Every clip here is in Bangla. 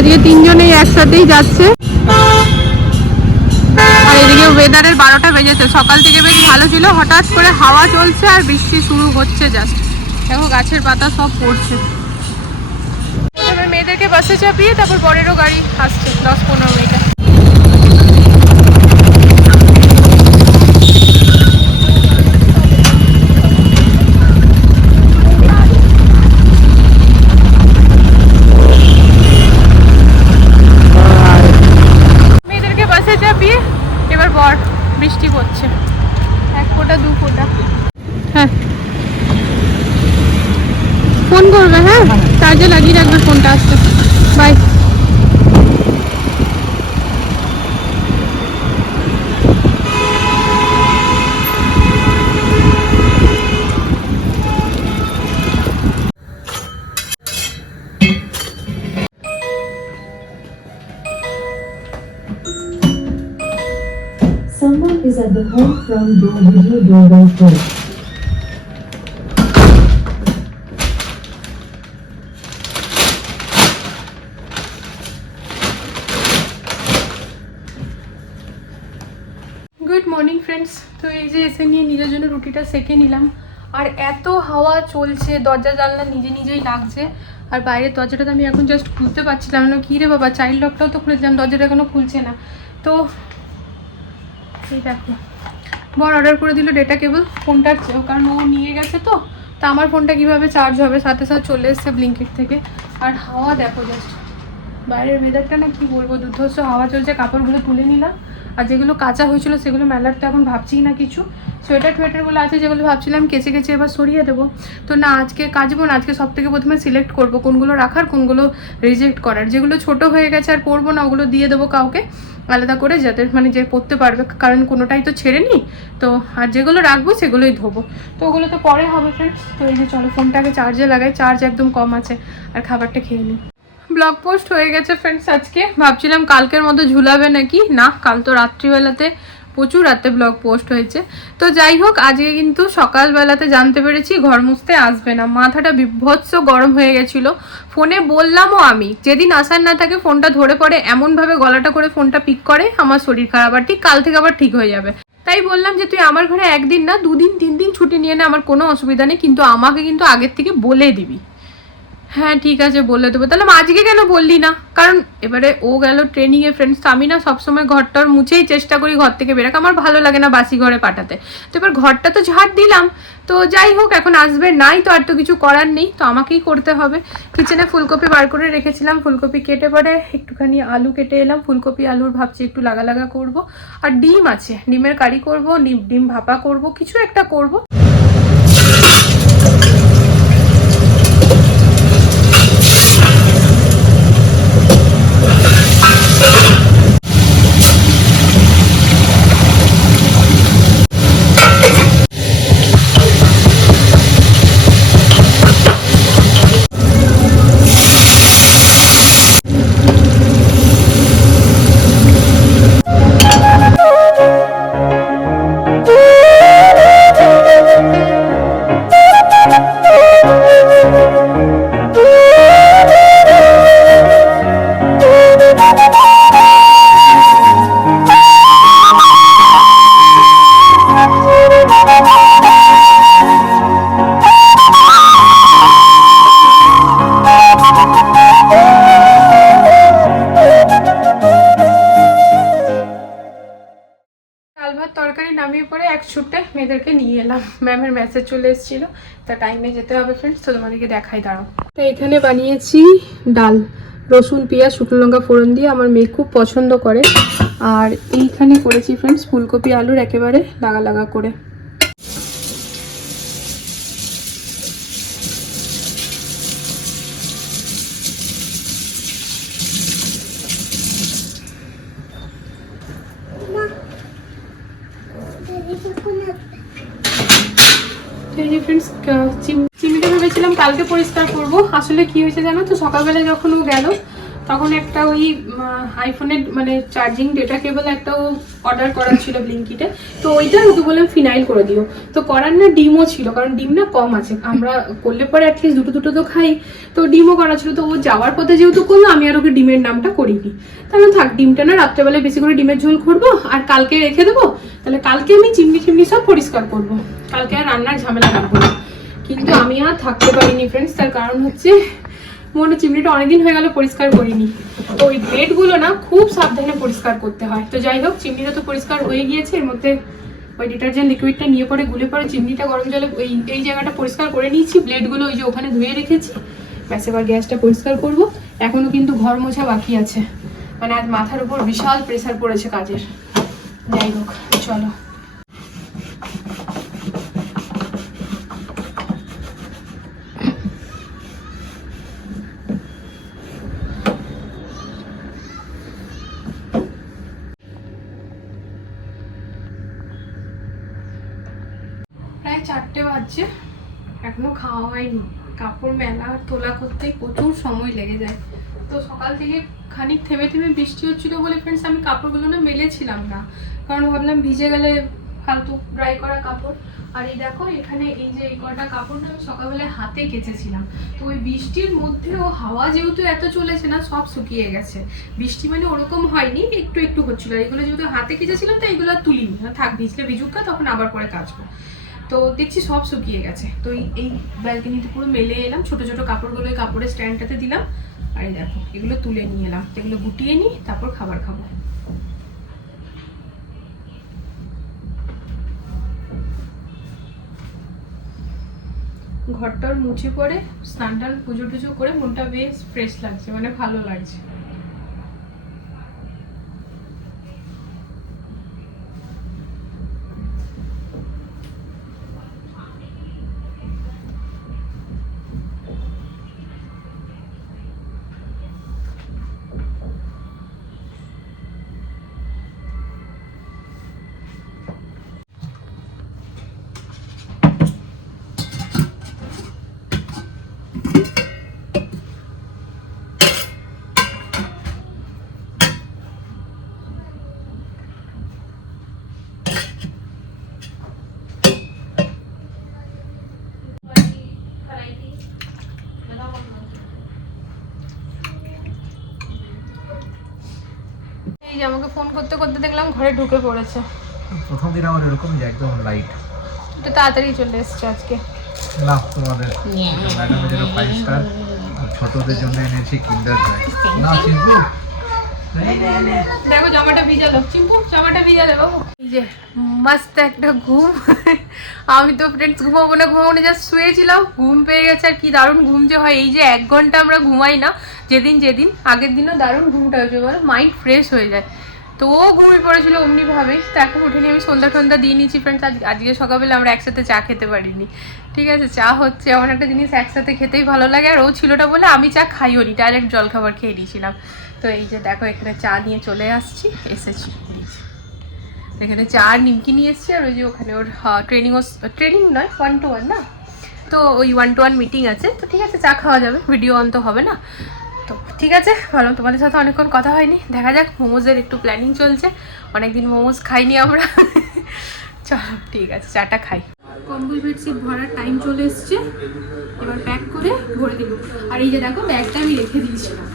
আজকে তিনজনেই একসাথেই যাচ্ছে। আর এদিকে ওয়েদারের বারোটা বেজেছে। সকাল থেকে বেশ ভালো ছিল। হঠাৎ করে হাওয়া চলছে আর বৃষ্টি শুরু হচ্ছে জাস্ট দেখো, গাছের পাতা সব পড়ছে। প্রথমে মেয়েদেরকে বাসে চাপিয়ে তারপর বরেরও গাড়ি আসছে, দশ পনেরো মিনিটে। ফোন করবে হ্যাঁ চার্জে লাগিয়ে রাখবে ফোনটা আসতে bye Someone is at the home front door video doorbell phone. Morning friends তো এই যে এসে নিয়ে নিজের জন্য রুটিটা সেকে নিলাম। আর এত হাওয়া চলছে, দরজা, জানলা নিজে নিজেই লাগছে আর বাইরের দরজাটা তো আমি এখন জাস্ট খুলতে পারছিলাম না। কী রে বাবা চাইল্ড লকটাও তো খুলেছিলাম দরজাটা এখনও খুলছে না। তো এই দেখো, বর অর্ডার করে দিল ডেটা কেবল ফোনটা কারণ ও নিয়ে গেছে তো। তা আমার ফোনটা কীভাবে চার্জ হবে? সাথে সাথে চলে এসছে ব্লিঙ্কেট থেকে। আর হাওয়া দেখো জাস্ট বাইরের ওয়েদারটা না কি বলব, দুর্ধর্ষ হাওয়া চলছে, কাপড়গুলো তুলে নিলাম। আর যেগুলো কাঁচা হয়েছিল সেগুলো মেলার তো এখন ভাবছি না কিছু। সোয়েটার টোয়েটারগুলো আছে যেগুলো ভাবছিলাম কেচে কেচে এবার সরিয়ে দেবো। তো না, আজকে কাচবো না, আজকে সব থেকে প্রথমে সিলেক্ট করব কোনগুলো রাখার, কোনগুলো রিজেক্ট করার। যেগুলো ছোট হয়ে গেছে আর পরবো না, ওগুলো দিয়ে দেবো কাউকে আলাদা করে যাতে মানে যে পরতে পারবে, কারণ কোনোটাই তো ছেড়ে নি তো আর যেগুলো রাখব সেগুলোই ধোবো। তো ওগুলো তো পরে হবে ফ্রেন্ডস তো এই যে চলো ফোনটাকে চার্জে লাগাই চার্জ একদম কম আছে। আর খাবারটা খেয়ে নিই। ব্লগ পোস্ট হয়ে গেছে ফ্রেন্ডস আজকে। ভাবছিলাম কালকের মতো ঝুলাবে নাকি? না, কাল তো রাত্রিবেলাতে, প্রচুর রাতে ব্লগ পোস্ট হয়েছে। তো যাই হোক, আজকে কিন্তু সকালবেলাতে জানতে পেরেছি, ঘর মুছতে আসবে না। মাথাটা বিভৎস গরম হয়ে গেছিল। ফোনে বললামও আমি, যেদিন আসার না থাকে ফোনটা ধরে পড়ে, এমনভাবে গলাটা করে ফোনটা পিক করে, আমার শরীর খারাপ। আর ঠিক কাল থেকে আবার ঠিক হয়ে যাবে। তাই বললাম যে, তুই আমার ঘরে একদিন না, দুদিন তিন দিন ছুটি নিয়ে নে, আমার কোনো অসুবিধা নেই, কিন্তু আমাকে কিন্তু আগের থেকে বলে দিবি। হ্যাঁ ঠিক আছে, বলে দেবো। তাহলে আজকে কেন বললি না? কারণ এবারে ও গেল ট্রেনিংয়ে ফ্রেন্ডস আমি না সবসময় ঘরটার মুছেই চেষ্টা করি ঘর থেকে বেরোক আমার ভালো লাগে না বাসি ঘরে পাঠাতে। তো এবার ঘরটা তো ঝাড় দিলাম। তো যাই হোক, এখন আসবে। নাই তো আর তো কিছু করার নেই, তো আমাকেই করতে হবে। কিচেনে ফুলকপি বার করে রেখেছিলাম, ফুলকপি কেটে পরে একটুখানি আলু কেটে এলাম। ফুলকপি, আলুর ভাবছি একটু লাগা লাগা করব। আর ডিম আছে, ডিমের কারি করব ডিম ভাপা করব, কিছু একটা করব। নামিয়ে পরে এক ছুটে মেয়েদেরকে নিয়ে এলাম। ম্যামের মেসেজ চলে এসেছিল। তা টাইমে যেতে হবে ফ্রেন্ডস তো তোমাদেরকে দেখাই, দাঁড়াও। তো এখানে বানিয়েছি ডাল, রসুন, পেঁয়াজ, শুকনো লঙ্কা ফোড়ন দিয়ে আমার মেয়ে খুব পছন্দ করে। আর এইখানে করেছি ফ্রেন্ডস ফুলকপি, আলুর একেবারে লাগা লাগা করে। ফ্রেন্ডস চিমিটা ভেবেছিলাম কালকে পরিষ্কার করব। আসলে কি হয়েছে জানো তো? সকালবেলা যখন ও গেল তখন একটা ওই আইফোনের মানে চার্জিং ডেটা কেবল একটা ও অর্ডার করার ছিল ব্লিঙ্কিটে তো ওইটা ওকে বললাম ফিনাইল করে দিও। তো করার না ডিমও ছিল, কারণ ডিম না কম আছে। আমরা করলে পরে অ্যাটলিস্ট দুটো দুটো তো খাই। তো ডিমও করা ছিল। তো ও যাওয়ার পথে যেহেতু করল, আমি আর ওকে ডিমের নামটা করিনি। তাহলে থাক, ডিমটা না রাত্রেবেলায় বেশি করে ডিমের ঝোল করব আর কালকে রেখে দেবো। তাহলে কালকে আমি চিমনি চিমনি সব পরিষ্কার করব। কালকে আর রান্নার ঝামেলা রাখব কিন্তু আমি আর থাকতে পারিনি ফ্রেন্ডস তার কারণ হচ্ছে মনে চিমনিটা অনেকদিন হয়ে গেল পরিষ্কার করিনি। তো ওই ব্লেডগুলো না খুব সাবধানে পরিষ্কার করতে হয়। তো যাই হোক, চিমনিটা তো পরিষ্কার হয়ে গিয়েছে। এর মধ্যে ওই ডিটারজেন্ট লিকুইডটা নিয়ে পরে গুলে পরে চিমনিটা গরম জলে ওই, এই জায়গাটা পরিষ্কার করে নিয়েছি। ব্লেডগুলো ওই যে ওখানে ধুয়ে রেখেছি। ব্যাস, এবার গ্যাসটা পরিষ্কার করব। এখনও কিন্তু ঘর মোছা বাকি আছে। মানে আজ মাথার উপর বিশাল প্রেশার পড়েছে কাজের। যাই হোক, চলো। প্রায় চারটে বাজছে। এখনও খাওয়া হয়নি। কাপড় মেলা আর তোলা করতেই প্রচুর সময় লেগে যায়। তো সকাল থেকে খানিক থেমে থেমে বৃষ্টি হচ্ছিল বলে ফ্রেন্ডস আমি কাপড়গুলো না মেলেছিলাম না। কারণ ভাবলাম ভিজে গেলে ফালতু ড্রাই করা কাপড়। আর এই দেখো, এখানে এই যে এই কটা কাপড় আমি সকালবেলায় হাতে কেচেছিলাম। তো ওই বৃষ্টির মধ্যেও হাওয়া যেহেতু এত চলেছে না, সব শুকিয়ে গেছে। বৃষ্টি মানে ওরকম হয়নি, একটু একটু হচ্ছিল। এগুলো যেহেতু হাতে কেচেছিলাম তো এগুলো তুলিনি। থাক, ভিজলে ভিজুকা তখন আবার পরে কাচবো। তো দেখছি সব শুকিয়ে গেছে। তো এই ব্যালকনিতে পুরো মেলে এলাম, ছোট ছোট কাপড়গুলো কাপড়ের স্ট্যান্ডটাতে দিলাম। আর এই দেখো, এগুলো তুলে নিয়ে এলাম। এগুলো গুটিয়ে নিই, তারপর খাবার খাব। ঘরটার মুছে পড়ে স্নান টান পুজো টুজো করে মনটা বেশ ফ্রেশ লাগছে মানে ভালো লাগছে। এই যে আমাকে ফোন করতে করতে দেখলাম ঘরে ঢুকে পড়েছে। প্রথম দিন আমার এরকম যে একদম লাইট একটু তাড়াতাড়ি চলে এসছে আজকে। না তোমাদের ম্যাডামের ফাইভ স্টার ছোটদের জন্য এনেছি কিন্ডার জয় না চিনবো দেখো জামাটা ভিজালো। চিম্পু জামাটা ভিজালে বাবু। এই যে মস্ত একটা ঘুম। আমি তো ফ্রেন্ডস ঘুমাবো না ঘুমাবো না জাস্ট শুয়েছিলাম ঘুম পেয়ে গেছে আর কি দারুণ ঘুম যে হয়। এই যে এক ঘণ্টা আমরা ঘুমাই না যেদিন যেদিন, আগের দিনও দারুণ ঘুমটা হয়েছে, বলো মাইন্ড ফ্রেশ হয়ে যায়। তো ও ঘুমিয়ে পড়েছিল অমনি ভাবে তাকে উঠে নিয়ে আমি সন্ধ্যা টন্ধা দিয়ে নিয়েছি ফ্রেন্ডস আজ আজকে সকালবেলা আমরা একসাথে চা খেতে পারিনি। ঠিক আছে, চা হচ্ছে, এমন একটা জিনিস একসাথে খেতেই ভালো লাগে, আর ও ছিলটা বলে আমি চা খাইও নি ডাইরেক্ট জল খাবার খেয়ে নিয়েছিলাম। তো এই যে দেখো, এখানে চা নিয়ে চলে আসছি, এসেছি। এখানে চা আর নিমকি নিয়ে এসেছি, আর ওই যে ওখানে ওর ট্রেনিং ট্রেনিং নয় ওয়ান টু ওয়ান না? তো ওই ওয়ান টু ওয়ান মিটিং আছে, তো ঠিক আছে, চা খাওয়া যাবে ভিডিও অন তো হবে না। তো ঠিক আছে, ভালো, তোমাদের সাথে অনেকক্ষণ কথা হয়নি। দেখা যাক, মোমোজের একটু প্ল্যানিং চলছে। অনেকদিন মোমোজ খাইনি আমরা। চলো, ঠিক আছে, চাটা খাই। কম্বল বেডশিট ভরার টাইম চলে এসছে। এবার প্যাক করে ভরে দিব। আর এই যে দেখো ব্যাগটা আমি রেখে দিয়েছিলাম।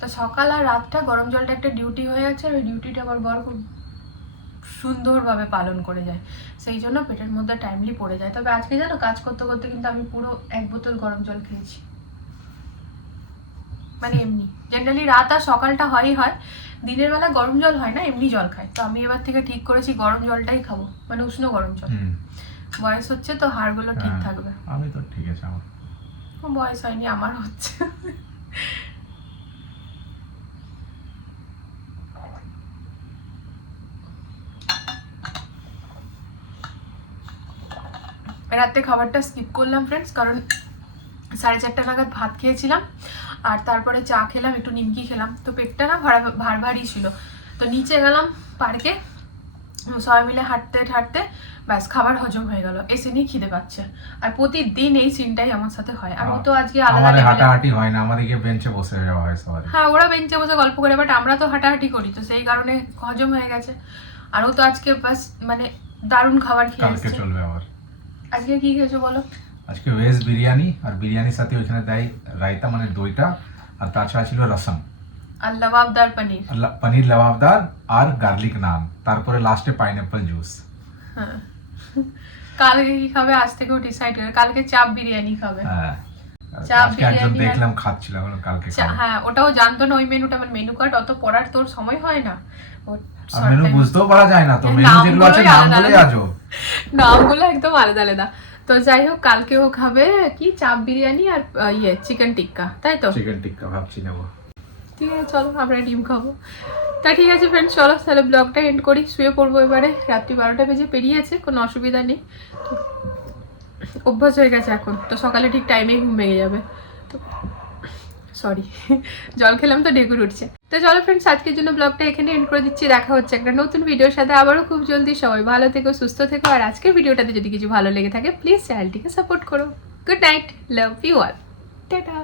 তো সকাল আর রাতটা গরম জলটা একটা ডিউটি হয়ে আছে, আর ওই ডিউটিটা আবার বর খুব সুন্দরভাবে পালন করে যায়। সেই জন্য পেটের মধ্যে টাইমলি পড়ে যায়। তবে আজকে জানো, কাজ করতে করতে কিন্তু আমি পুরো এক বোতল গরম জল খেয়েছি। মানে এমনি। জেনারেলি রাত আর সকালটা হয়ই হয়। দিনের বেলা গরম জল হয় না এমনি জল খাই। তো আমি এবার থেকে ঠিক করেছি গরম জলটাই খাব। মানে উষ্ণ গরম জল। বয়স হচ্ছে তো হাড়গুলো ঠিক হ্যাঁ। থাকবে। আমি তো ঠিক আছে আমার। বয়স হয়নি আমার হচ্ছে। রাতে খাবারটা স্কিপ করলাম ফ্রেন্ডস কারণ সাড়ে চারটা নাগাদ ভাত খেয়েছিলাম। আর তারপরে চা খেলাম একটু নিমকি খেলাম। তো পেটটা না ভাড়া ভার ভারই ছিল। তো নিচে গেলাম পার্কে সবাই মিলে হাঁটতে হাঁটতে ব্যাস খাবার হজম হয়ে গেল। এসে নিয়ে খিদে পাচ্ছে। আর প্রতিদিন এই সিনটাই আমার সাথে হয়। আর তো আজকে আলাদা আমাদের হাঁটাহাঁটি হয় না আমাদেরকে বেঞ্চে বসে যাওয়া হয় সবাই হ্যাঁ ওরা বেঞ্চে বসে গল্প করে বাট আমরা তো হাঁটাহাঁটি করি তো সেই কারণে হজম হয়ে গেছে। আর ও তো আজকে বাস মানে দারুণ খাবার খেয়ে চলবে আবার। আজকে কি খেয়েছো বলো? আজকে ভেজ বিরিয়ানি আর বিরিয়ানির সাথে ওইখানে দেয় রায়তা মানে দইটা আর তাছাড়া ছিল রসম। আর লবাবদার পনির। পনির লবাবদার আর গার্লিক নান। তারপরে লাস্টে পাইনঅ্যাপল জুস হ্যাঁ। কালকে কি খাবে? আজ থেকেও ডিসাইড করে কালকে চাপ বিরিয়ানি খাবে। হ্যাঁ। চা, একজন দেখলাম খাচ্ছিল কালকে হ্যাঁ ওটাও জানতো না ওই মেনুটা আমার মেনু কার্ড অত পড়ার তোর সময় হয় না। মেনু বুঝতেও পারা যায় না তো মেনু যেগুলো আছে নামগুলোই নাম আলাদা। আজও। নামগুলো একদম আলাদা আলাদা। তো যাই হোক কালকে ও খাবে কি চাপ বিরিয়ানি আর ইয়ে চিকেন টিক্কা তাই তো? চিকেন টিক্কা ভাবছি নেব। ঠিক আছে চলো আমরা ডিম খাব। তা ঠিক আছে ফ্রেন্ড চলো তাহলে ব্লগটা এন্ড করি শুয়ে পড়ব এবারে। রাত্রি বারোটা বেজে পেরিয়েছে কোনো অসুবিধা নেই। অভ্যাস হয়ে গেছে এখন তো সকালে ঠিক টাইমেই ঘুম ভেঙে যাবে। সরি জল খেলাম তো ডেকুর উঠছে। তো চলো ফ্রেন্ডস আজকের জন্য ব্লগটা এখানে এন্ড করে দিচ্ছি। দেখা হচ্ছে একটা নতুন ভিডিওর সাথে। আবারও খুব জলদি সবাই ভালো থেকো, সুস্থ থেকো। আর আজকের ভিডিওটাতে যদি কিছু ভালো লেগে থাকে প্লিজ চ্যানেলটিকে সাপোর্ট করো। Good night love you all tata